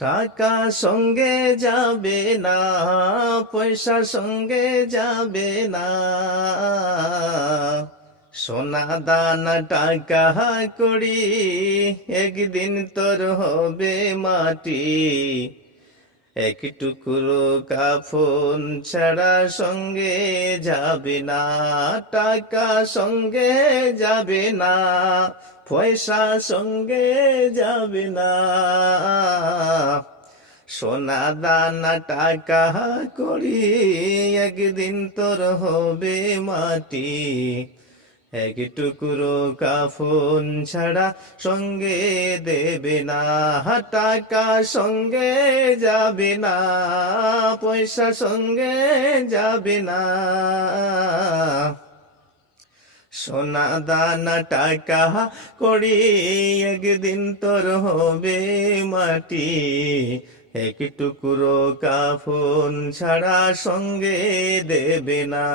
টাকা সঙ্গে যাবে না, পয়সা সঙ্গে যাবে না, সোনা দানা টাকা কড়ি একদিন তোর হবে মাটি। এক টুকরো কাফন ছাড়া সঙ্গে যাবে না, টাকা সঙ্গে যাবে না, পয়সা সঙ্গে যাবে না, সোনা দানা টাকা করি একদিন তোর হবে মাটি। এক টুকরো কাফন ছাড়া সঙ্গে দেবে না, টাকা সঙ্গে যাবে না, পয়সা সঙ্গে যাবে না, সোনা দানা টাকা করি একদিন তোর হবে মাটি। এক টুকরো কাফন ছাড়া সঙ্গে দেবে না।